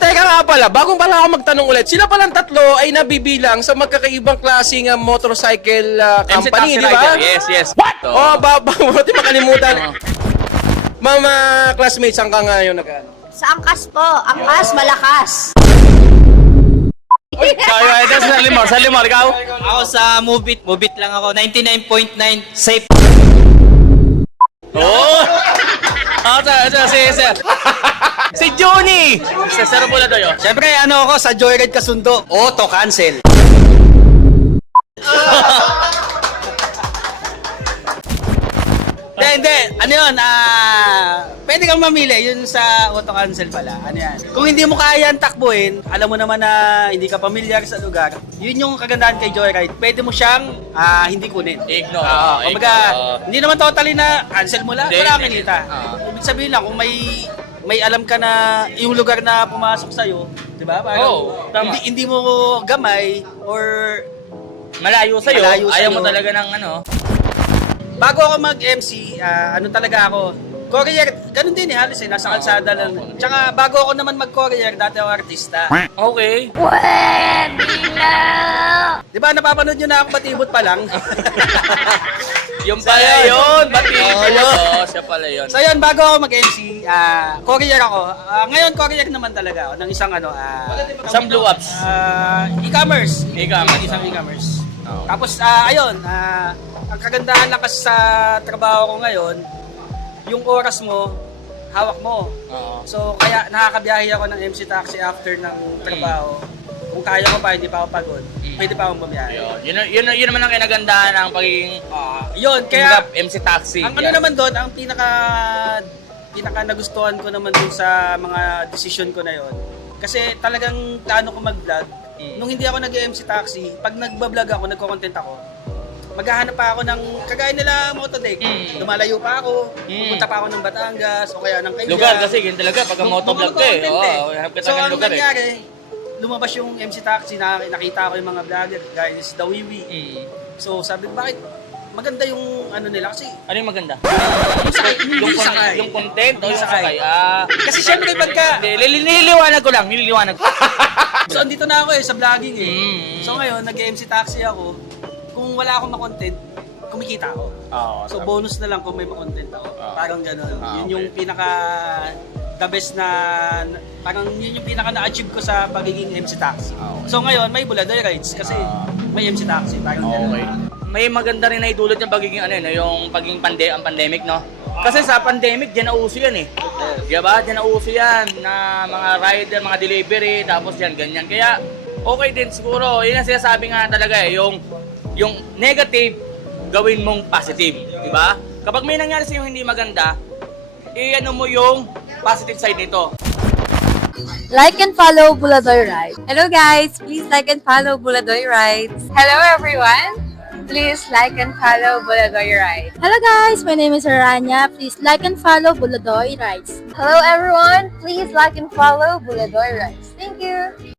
teka nga pala, bago pala ako magtanong ulit, sila palang tatlo ay nabibilang sa magkakaibang klaseng motorcycle company, di ba? Yes. What? Oh, buti makalimutan. Mama, classmates, saan ka ngayon Sa angkas po. Angkas, malakas. Sa limor, ikaw? Ako sa Move It lang ako. 99.9 safe. Oo! Si Johnny! Sa Sarabula doyo. Siyempre, ako sa Joyride Kasundo. Auto cancel. Hindi. Ano yun? Pwede kang mamili. Yun sa auto cancel pala. Ano yan? Kung hindi mo kaya takbuhin, alam mo naman na hindi ka pamilyar sa lugar, yun yung kagandahan kay Joyride. Pwede mo siyang hindi kunin. Ignore. Kumbaga, hindi naman totally na cancel mo lang. Hindi, Wala hindi. kinita. Ibig sabihin lang, kung may alam ka na yung lugar na pumasok sa'yo, di ba? Parang tama. hindi mo gamay or Malayo sa'yo. Malayo Ayaw mo sa'yo. talaga ng ano. bago ako mag-MC, talaga ako. Courier, ganun din halos nasa kalsada lang. Tsaka bago ako naman mag-courier, dati ako artista. Okay. Di ba napapanood nyo na ako batibot pa lang? Yung pala yun. Siya pala yun. So yun, bago ako mag-MC, courier ako. Ngayon, courier naman talaga ako ng isang Some blue ups. E-commerce. E-commerce. Isang e-commerce. Tapos, ang kagandahan lang kasi sa trabaho ko ngayon, yung oras mo, hawak mo. Oo. So, kaya nakakabiyahe ako ng MC taxi after ng trabaho. Kung kaya ko pa, hindi pa ako pagod, pwede pa akong bumiyahe. Yun naman ang kinagandahan ng pagiging Yun, kaya MC taxi. ang ano naman doon, ang pinaka nagustuhan ko naman dun sa mga decision ko na yon. Kasi talagang plano ko mag-vlog. Nung hindi ako nag-MC taxi, pag nagba-vlog ako, nagko-content ako, maghahanap pa ako ng kagaya nila motodeck. Lumalayo pa ako, pupunta pa ako ng Batangas o kaya ng Kaibigan. Lugar kasi yun talaga pagka motovlog ka eh. Hanap ka So talaga ng ang lugar eh. nangyari, lumabas yung MC taxi, nakita ko yung mga vlogger, guys, si Dawiwi. So sabi ko, bakit maganda yung ano nila kasi Ano yung maganda? yung sakay. Yung content o yung sakay? Kasi syempre pagka Nililiwanag ko lang. so andito na ako sa vlogging eh. So ngayon nag-MC taxi ako. Kung wala akong ma-content, kumikita ako. So bonus na lang kung may ma-content ako. Parang gano'n. Yun yung pinaka the best na parang yun yung pinaka na-achieve ko sa pagiging MC taxi. So ngayon may Buladoy rides kasi may MC taxi. Parang gano'n. May maganda rin na idulot yung pagiging yung pagiging ang pandemic, no? Kasi sa pandemic, diyan nauso yan eh. Diba? Diyan nauso yan na mga rider, mga delivery, tapos yan, ganyan. Kaya, okay din siguro. Yun ang sinasabi nga talaga eh, yung negative, gawin mong positive. Diba? Kapag may nangyari sa'yo hindi maganda, ano mo yung positive side nito. Like and follow Buladoy Rides. Hello guys, please like and follow Buladoy Rides. Hello everyone, please like and follow Buladoy Rides. Hello guys, my name is Aranya. Please like and follow Buladoy Rides. Hello everyone, please like and follow Buladoy Rides. Thank you.